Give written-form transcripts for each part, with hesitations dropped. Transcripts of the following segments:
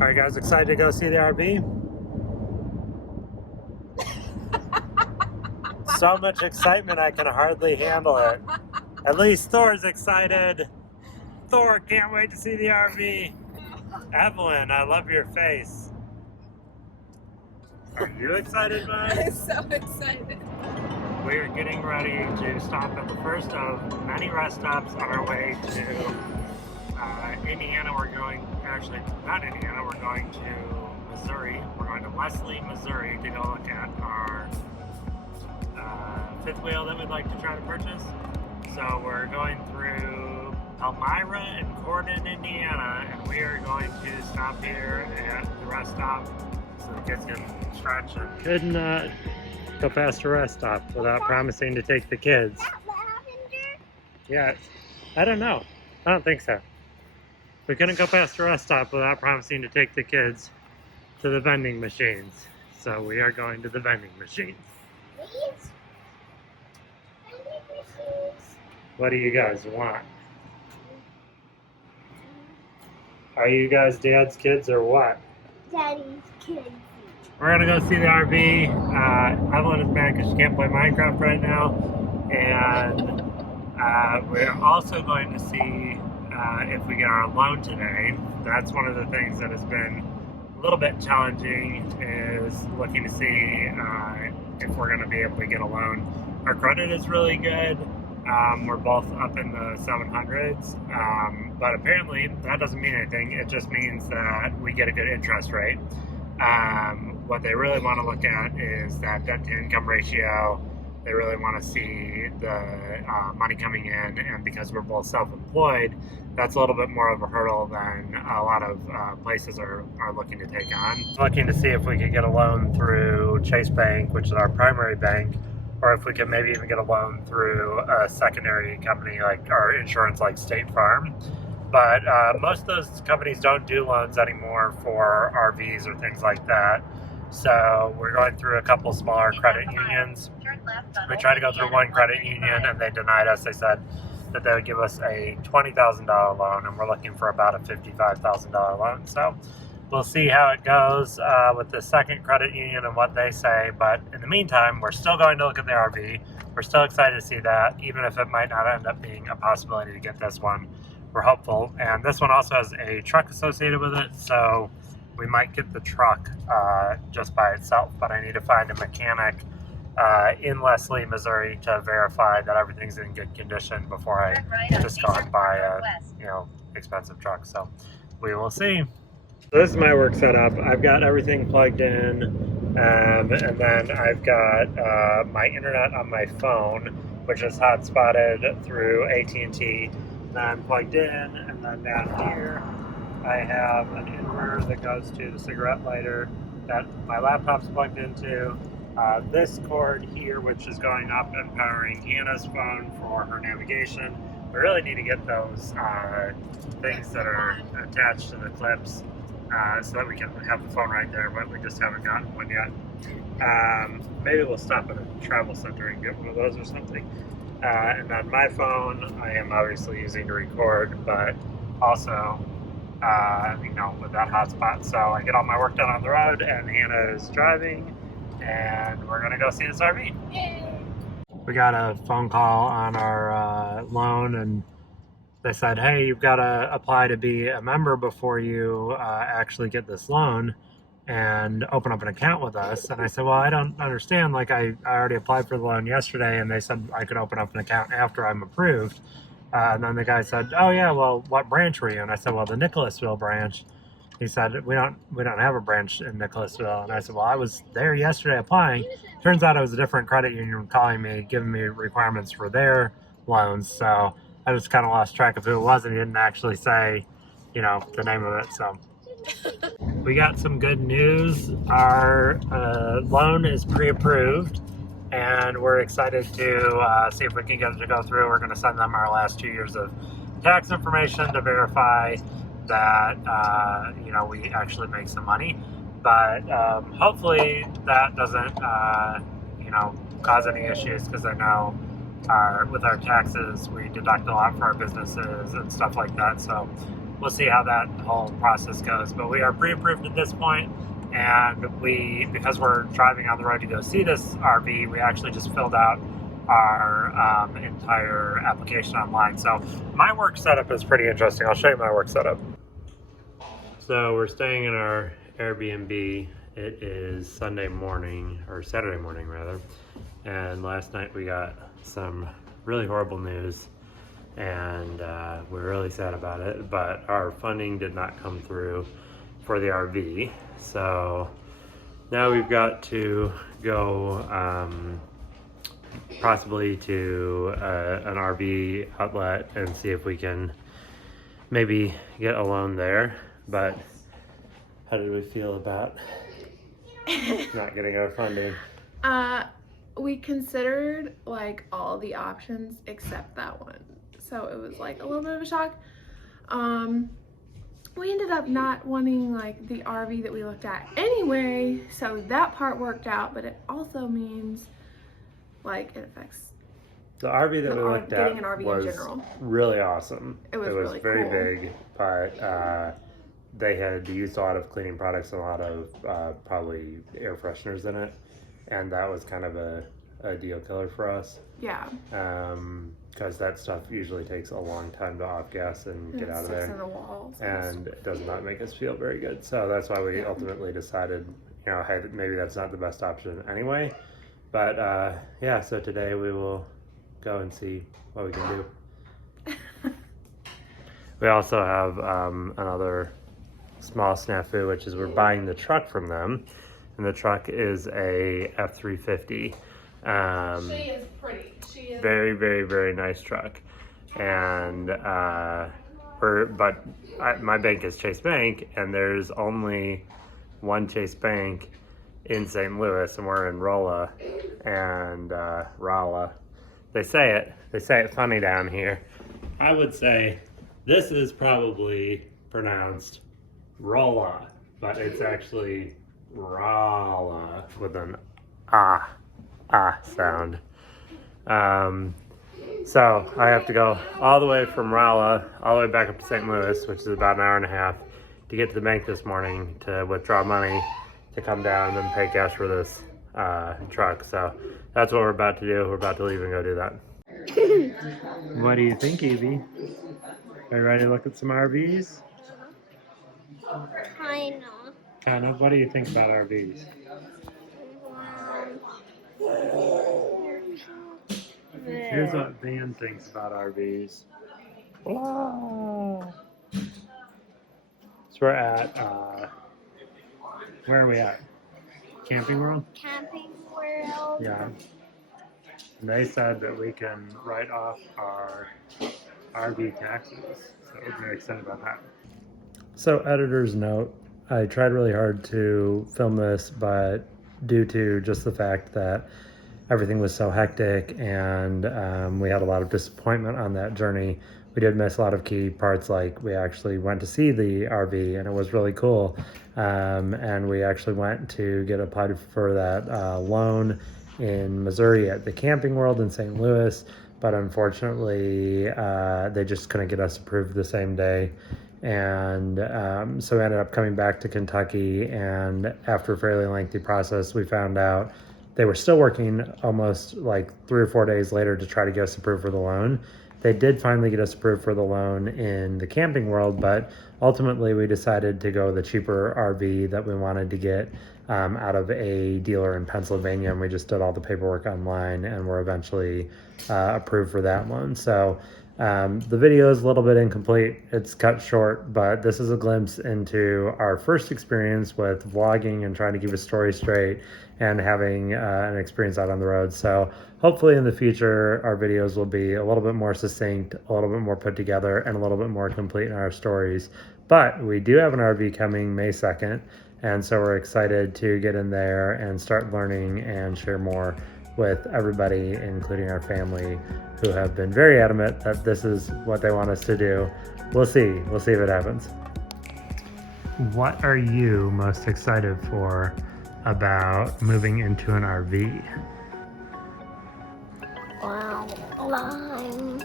Are you guys excited to go see the RV? So much excitement I can hardly handle it. At least Thor's excited. Thor can't wait to see the RV. Evelyn, I love your face. Are you excited, bud? I'm so excited. We are getting ready to stop at the first of many rest stops on our way to Indiana. We're going, actually not Indiana, we're going to Missouri. We're going to Leslie, Missouri to go look at our fifth wheel that we'd like to try to purchase. So we're going through Elmira and Corden, Indiana, and we are going to stop here at the rest stop so the kids can stretch and could not go past a rest stop without promising to take the kids. Yeah, I don't know. I don't think so. We couldn't go past a rest stop without promising to take the kids to the vending machines. So we are going to the vending machines. What do you guys want? Are you guys Dad's kids or what? Daddy's kids. We're gonna go see the RV. Evelyn is mad because she can't play Minecraft right now. And we're also going to see if we get our loan today. That's one of the things that has been a little bit challenging, is looking to see if we're gonna be able to get a loan. Our credit is really good. We're both up in the 700s, but apparently that doesn't mean anything. It just means that we get a good interest rate. What they really want to look at is that debt to income ratio. They really want to see the money coming in, and because we're both self-employed, that's a little bit more of a hurdle than a lot of places are looking to take on. Looking to see if we could get a loan through Chase Bank, which is our primary bank, or if we could maybe even get a loan through a secondary company like our insurance, like State Farm. But most of those companies don't do loans anymore for RVs or things like that. So we're going through a couple smaller credit unions. We tried to go through one credit union and they denied us. They said that they would give us a $20,000 loan, and we're looking for about a $55,000 loan. So we'll see how it goes with the second credit union and what they say. But in the meantime, we're still going to look at the RV. We're still excited to see that, even if it might not end up being a possibility to get this one. We're hopeful. And this one also has a truck associated with it, so we might get the truck just by itself. But I need to find a mechanic in Leslie, Missouri to verify that everything's in good condition before I just go and buy a expensive truck. So we will see. So this is my work setup. I've got everything plugged in, and then I've got my internet on my phone, which is hotspotted through AT&T. Then I'm plugged in, and then down here I have an inverter that goes to the cigarette lighter that my laptop's plugged into. This cord here, which is going up and powering Hannah's phone for her navigation. We really need to get those things that are attached to the clips so that we can have the phone right there, but we just haven't gotten one yet. Maybe we'll stop at a travel center and get one of those or something. And then my phone, I am obviously using to record, but also, with that hotspot. So I get all my work done on the road, and Hannah is driving, and we're gonna go see this RV. Yay! We got a phone call on our loan, and they said, hey, you've got to apply to be a member before you actually get this loan and open up an account with us. And I said, well, I don't understand. Like, I already applied for the loan yesterday, and they said I could open up an account after I'm approved. And then the guy said, oh yeah, well, what branch were you? And I said, well, the Nicholasville branch. He said, we don't have a branch in Nicholasville. And I said, well, I was there yesterday applying. Turns out it was a different credit union calling me, giving me requirements for their loans. So I just kind of lost track of who it was, and he didn't actually say, the name of it. So we got some good news. Our loan is pre-approved, and we're excited to see if we can get it to go through. We're going to send them our last 2 years of tax information to verify that we actually make some money. But hopefully that doesn't cause any issues, because I know with our taxes we deduct a lot for our businesses and stuff like that. So we'll see how that whole process goes. But we are pre-approved at this point, and because we're driving on the road to go see this RV, we actually just filled out our entire application online. So my work setup is pretty interesting. I'll show you my work setup. So we're staying in our Airbnb. It is Sunday morning, or Saturday morning rather, and last night we got some really horrible news, and we're really sad about it, but our funding did not come through for the RV. So now we've got to go possibly to an RV outlet and see if we can maybe get a loan there. But how did we feel about not getting our funding? We considered like all the options except that one, so it was like a little bit of a shock. We ended up not wanting like the RV that we looked at anyway, so that part worked out, but it also means like it affects the RV that we looked at. Getting an RV was in general. Really awesome. It was really very cool. big, but they had used a lot of cleaning products and a lot of probably air fresheners in it, and that was kind of a deal killer for us. Yeah. Because that stuff usually takes a long time to off gas and get out of there. In the walls. And it does not make us feel very good. So that's why we ultimately decided, you know, hey, maybe that's not the best option anyway. But yeah, so today we will go and see what we can do. We also have another small snafu, which is we're buying the truck from them, and the truck is a F-350. She is pretty. She is very, very, very nice truck. And my bank is Chase Bank, and there's only one Chase Bank in St. Louis, and we're in Rolla and Rolla. They say it funny down here. I would say this is probably pronounced Rolla, but it's actually Rolla with an ah sound. So I have to go all the way from Rolla all the way back up to St. Louis, which is about an hour and a half, to get to the bank this morning to withdraw money to come down and then pay cash for this truck. So that's what we're about to do. We're about to leave and go do that. What do you think, Evie? Are you ready to look at some RVs? Kind of. What do you think about RVs? Here's what Van thinks about RVs. Wow. So we're at, where are we at? Camping World? Camping World. Yeah. And they said that we can write off our RV taxes. So we're very excited about that. So editor's note, I tried really hard to film this, but due to just the fact that everything was so hectic and we had a lot of disappointment on that journey, we did miss a lot of key parts. Like we actually went to see the RV and it was really cool, and we actually went to get applied for that loan in Missouri at the Camping World in St. Louis, but unfortunately they just couldn't get us approved the same day. And so we ended up coming back to Kentucky, and after a fairly lengthy process, we found out they were still working almost like 3 or 4 days later to try to get us approved for the loan. They did finally get us approved for the loan in the Camping World, but ultimately we decided to go the cheaper RV that we wanted to get out of a dealer in Pennsylvania, and we just did all the paperwork online and were eventually approved for that one. So the video is a little bit incomplete. It's cut short, but this is a glimpse into our first experience with vlogging and trying to keep a story straight and having an experience out on the road. So hopefully in the future, our videos will be a little bit more succinct, a little bit more put together, and a little bit more complete in our stories. But we do have an RV coming May 2nd, and so we're excited to get in there and start learning and share more with everybody, including our family, who have been very adamant that this is what they want us to do. We'll see if it happens. What are you most excited for about moving into an RV? Well, I'm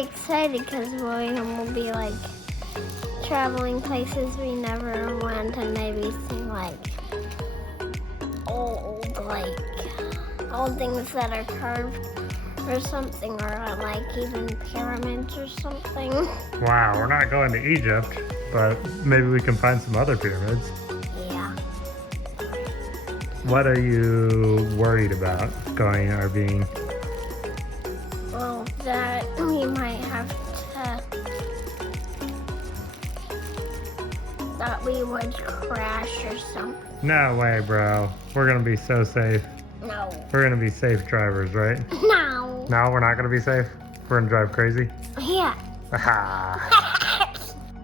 excited because William will be like traveling places we never went and maybe see like old things that are carved or something, or like even pyramids or something. Wow, we're not going to Egypt, but maybe we can find some other pyramids. Yeah. What are you worried about going RVing? Well, that we might have to. That we would crash or something. No way, bro. We're gonna be so safe. No. We're gonna be safe drivers, right? No. No, we're not gonna be safe. We're gonna drive crazy. Yeah. Aha.